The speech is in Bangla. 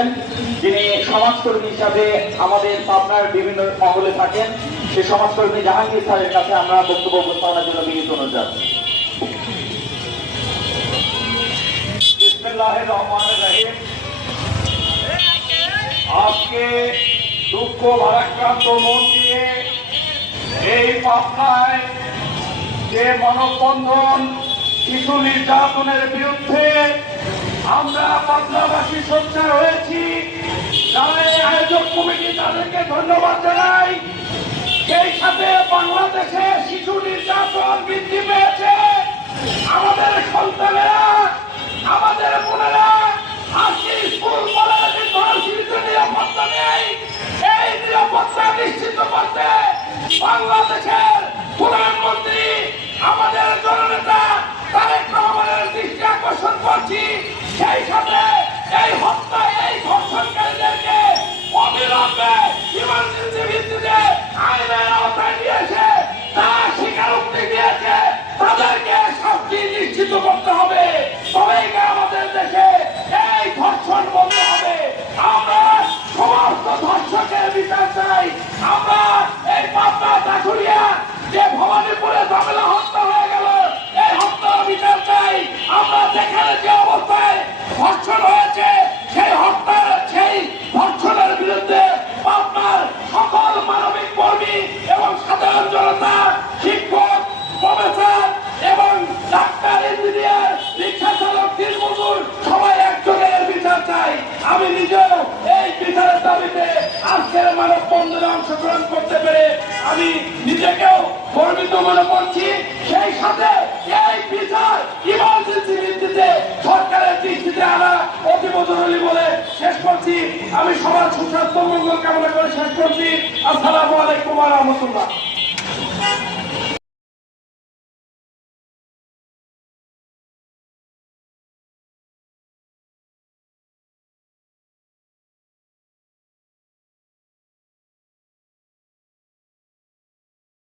করবেন, যিনি সমাজকর্মী হিসাবে আমাদের পাবনার বিভিন্ন মহলে থাকেন, সেই সমাজকর্মী জাহাঙ্গীর স্যারের কাছে আমরা বক্তব্য উপস্থাপনের জন্য বিনীত অনুরোধ জানাচ্ছি। বিসমিল্লাহির রহমানির রহিম। আজকে দুঃখ ভারাক্রান্ত মন নিয়ে এই পাবনায় যে মানববন্ধন শিশু নির্যাতনের বিরুদ্ধে আমরা পাবনাবাসী সোচ্চার হয়েছি, যারা এই আয়োজক কমিটি তাদেরকে ধন্যবাদ জানাই। সেই সাথে বাংলাদেশে শিশু নির্যাতন বৃদ্ধি পেয়েছে। আমাদের সন্তানেরা, আমাদের বোনেরা আজকে স্কুল কলেজ ইউনিভার্সিটিতে নিরাপত্তা নেই। এই নিরাপত্তা নিশ্চিত করতে বাংলাদেশের প্রধানমন্ত্রী আমাদের জননেতা তারেক রহমানের দৃষ্টি আকর্ষণ করছি। সেই সাথে এই হত্যা, এই ধর্ষণকারীদেরকে অবিলম্বে ইমার্জেন্সি ভিত্তিতে আইনের আওতায় নিয়েছে, তারা স্বীকারোক্তি দিয়েছে, তাদেরকে শাস্তি নিশ্চিত করতে হবে। তবেই আমাদের দেশে এই ধর্ষণ বন্ধ হবে। আমরা সমস্ত ধর্ষকের বিচার চাই। আমরা এই পাবনা দাসুরিয়া যে ভবানীপুরে ঝামেলা হত্যা হয়ে গেল, এই হত্যার বিচার চাই। আমরা যেখানে যে অবস্থায় ধর্ষণ হয়েছে, সেই হত্যার, সেই ধর্ষণের বিরুদ্ধে পাবনার সকল মানবিক কর্মী এবং সাধারণ জনতা, শিক্ষক, প্রফেসর এবং ডাক্তার, ইঞ্জিনিয়ার, রিক্সা চালক, দিনমজুর সবাই একজনের বিচার চাই। আমি নিজেও এই বিচারের দাবিতে আজকের মানববন্ধনে অংশগ্রহণ করতে পেরে আমি নিজেকেও গর্বিত মনে করছি। সেই সাথে এই বিচার ইমার্জেন্সি ভিত্তিতে সরকারের দৃষ্টিতে আনা অতীব জরুরি বলে শেষ করছি। আমি সবার সুস্বাস্থ্য মঙ্গল কামনা করে শেষ করছি। আসসালামু আলাইকুম ওয়া রাহমাতুল্লাহ।